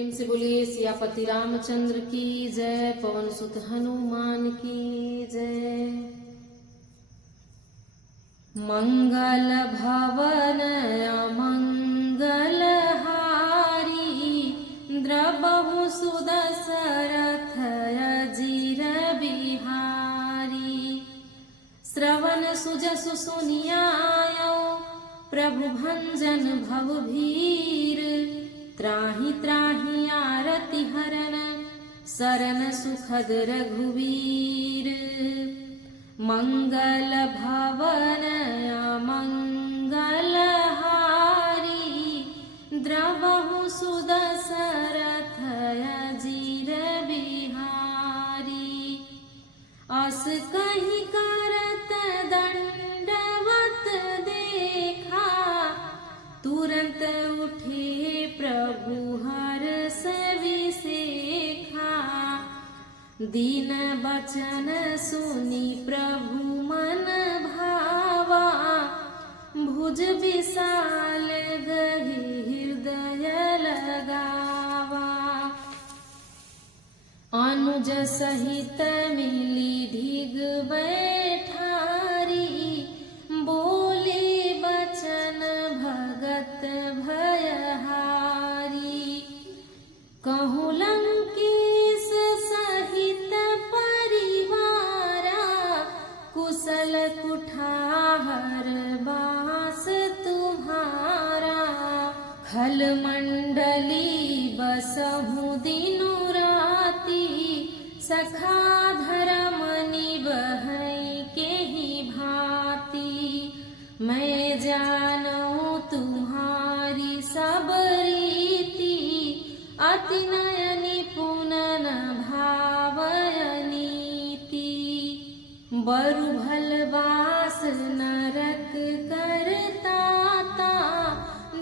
प्रेम से बोलिए सियापति रामचंद्र की जय, पवन सुत हनुमान की जय। मंगल भवन अमंगल हारी, द्रबहु सुदशरथ अजीर बिहारी। श्रवण सुजसु सुनियायो, प्रभु भंजन भव भीर। त्राहि त्राहि आरति हरन, शरण सुखद रघुवीर। मंगल भवन अमंगल हारी, द्रबहु सुदशरथ अजीर बिहारी। अस कहि करत दंडवत देखा, तुरंत उठे प्रभु हर्ष विसेखा। दीन बचन सुनि प्रभु मन भावा, भुज विशाल गहि हृदय लगावा। अनुज सहित मिली ढिग बैठारी, बोले बचन भगत भयहारी। कहूँ लंकेश सहित परिवारा, कुशल कुठार बास तुम्हारा। खल मंडली बसहु दिनु राती, सखा धर्म निबहै केहि भांति। मैं जानूं तुम्हारी सब रीति, अति नयनि पुनन भावय नीति। बरु भलवास नरक करताता,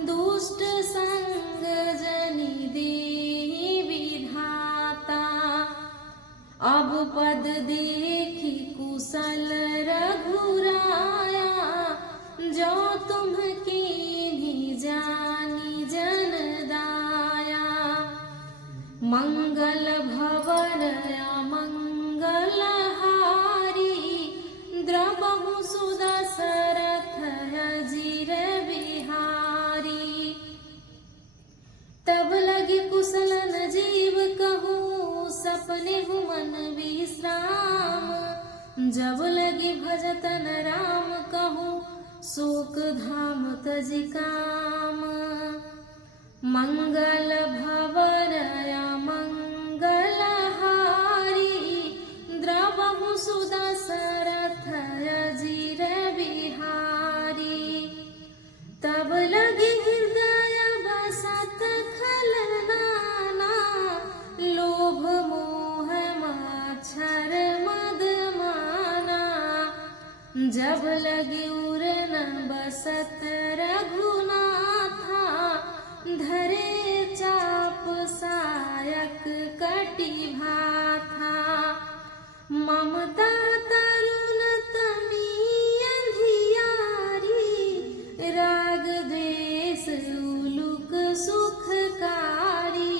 दुष्ट संग जनि देहि विधाता। अब पद देखि कुशल रघुराया, जो तुम कीन्ही जानी जन दाया। मंगल भवन अमंगल हारी, द्रबहु सुदशरथ अजीर बिहारी। तब लगी कुशलन जीव कहूँ, सपने मन विश्राम। जब लगी भजतन राम कहूँ, शोक धाम तजि काम। मंगल भवन अमंगल हारी, द्रबहु सुदशरथ अजीर बिहारी। तब लगी हृदय बसत खल नाना, लोभ मोह मच्छर मद माना। जब लगी उरन बसत रघुनाथा, धरे चाप सायक कटि भाथा। ममता तरुण तमी अंधियारी, राग द्वेष उलुक सुखकारी।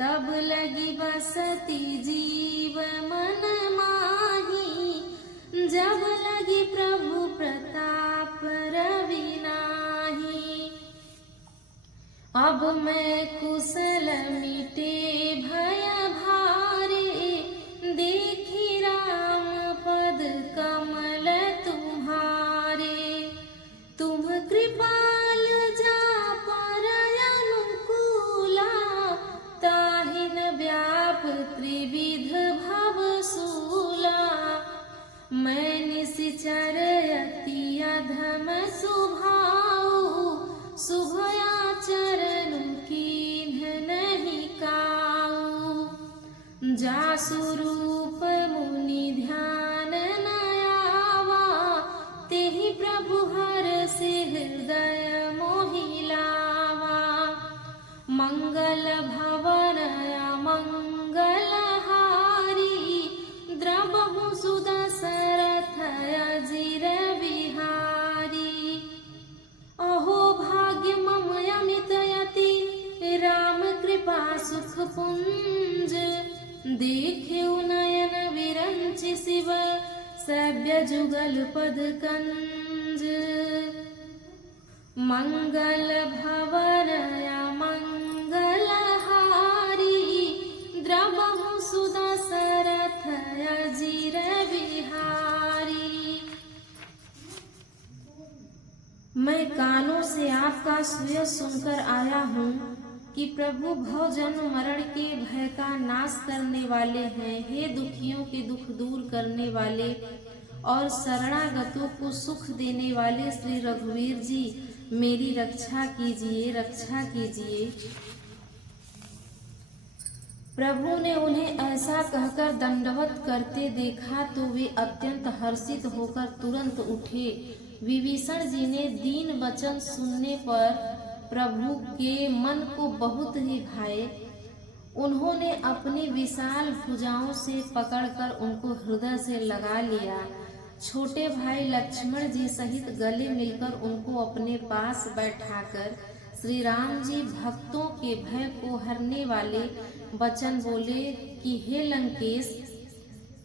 तब लगी बसती जीव मन माही, जब लगी प्रभु प्रताप रवि नाही। अब मैं कुशल मिटे भय भारे, देखी राम पद कमल तुम्हारे। तुम कृपाल जा पर अनुकूला, ताहि न व्याप त्रिविध भवसूला। मैं निशिचर अति अधम सुभाऊ, शुभया चरण कीन्ह नहीं काऊ। जासु रूप मुनि ध्यान न आवा, तेहि प्रभु हरषि हृदय मोहि लावा। मंगल भवन अमंगल हारी, द्रबहु सुदशरथ अजीर बिहारी। अहो भाग्य मम अमित यति, राम कृपा दिव्य जुगल पद कंज, मंगल भवन मंगल हारी, द्रवहु सुदशरथ अजीर बिहारी। मैं कानों से आपका सुयश सुनकर आया हूँ कि प्रभु भव जन्म मरण के भय का नाश करने वाले हैं। हे दुखियों के दुख दूर करने वाले और शरणागतों को सुख देने वाले श्री रघुवीर जी, मेरी रक्षा कीजिए, रक्षा कीजिए। प्रभु ने उन्हें ऐसा कहकर दंडवत करते देखा तो वे अत्यंत हर्षित होकर तुरंत उठे। विभीषण जी ने दीन वचन सुनने पर प्रभु के मन को बहुत ही भाए। उन्होंने अपनी विशाल भुजाओं से पकड़कर उनको हृदय से लगा लिया। छोटे भाई लक्ष्मण जी सहित गले मिलकर उनको अपने पास बैठाकर श्री राम जी भक्तों के भय को हरने वाले वचन बोले कि हे लंकेश,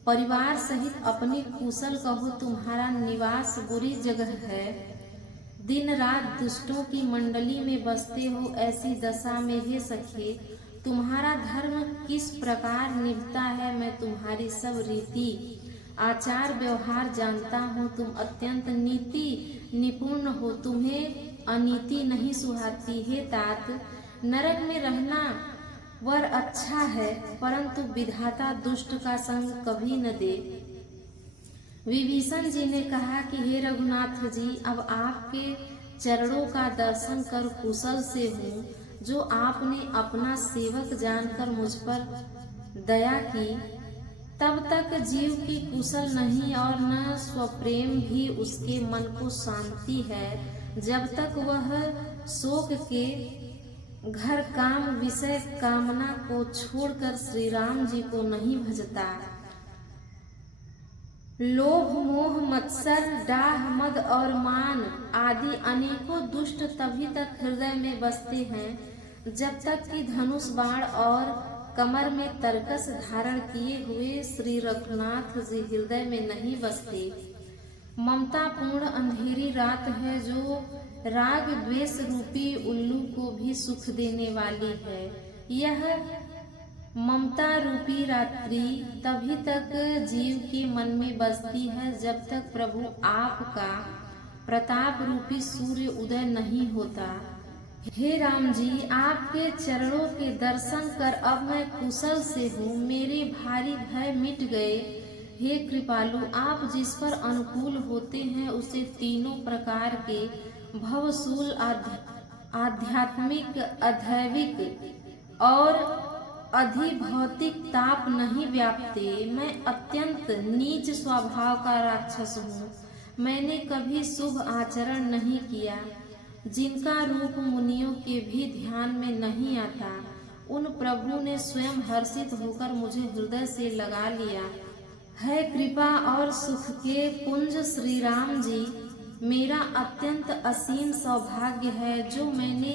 परिवार सहित अपनी कुशल कहो, तुम्हारा निवास बुरी जगह है। दिन रात दुष्टों की मंडली में बसते हो, ऐसी दशा में हे सखे तुम्हारा धर्म किस प्रकार निभता है मैं तुम्हारी सब रीति आचार व्यवहार जानता हूँ। तुम अत्यंत नीति निपुण हो, तुम्हें अनीति नहीं सुहाती। हे तात, नरक में रहना वर अच्छा है, परंतु विधाता दुष्ट का संग कभी न दे। विभीषण जी ने कहा कि हे रघुनाथ जी, अब आपके चरणों का दर्शन कर कुशल से हूँ। जो आपने अपना सेवक जानकर मुझ पर दया की, तब तक जीव की कुशल नहीं और न स्वप्रेम भी उसके मन को शांति है, जब तक वह शोक के घर काम विषय कामना को छोड़कर श्री राम जी को नहीं भजता। लोभ मोह मत्सर डाह मद और मान आदि अनेकों दुष्ट तभी तक हृदय में बसते हैं, जब तक कि धनुष बाण और कमर में तरकस धारण किए हुए श्री रघुनाथ जी हृदय में नहीं बसते। ममता पूर्ण अंधेरी रात है, जो राग द्वेष रूपी उल्लू को भी सुख देने वाली है। यह ममता रूपी रात्रि तभी तक जीव के मन में बसती है, जब तक प्रभु आपका प्रताप रूपी सूर्य उदय नहीं होता। हे राम जी, आपके चरणों के दर्शन कर अब मैं कुशल से हूँ, मेरे भारी भय मिट गए। हे कृपालु, आप जिस पर अनुकूल होते हैं उसे तीनों प्रकार के भवशूल आध्यात्मिक अदैविक और अधिभौतिक ताप नहीं व्यापते। मैं अत्यंत नीच स्वभाव का राक्षस हूँ। मैंने कभी शुभ आचरण नहीं किया, जिनका रूप मुनियों के भी ध्यान में नहीं आता। उन प्रभु ने स्वयं हर्षित होकर मुझे हृदय से लगा लिया। है कृपा और सुख के पुंज श्री राम जी, मेरा अत्यंत असीम सौभाग्य है जो मैंने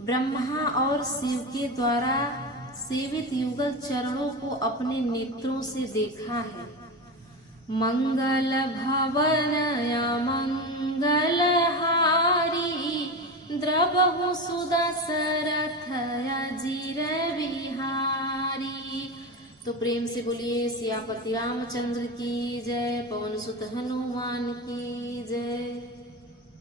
ब्रह्मा और शिव के द्वारा सेवित युगल चरणों को अपने नेत्रों से देखा है। मंगल भवन मंगल हारी, द्रवहु सुदशरथ अजीर बिहारी। तो प्रेम से बोलिए सियापति रामचंद्र की जय, पवन सुत हनुमान की जय।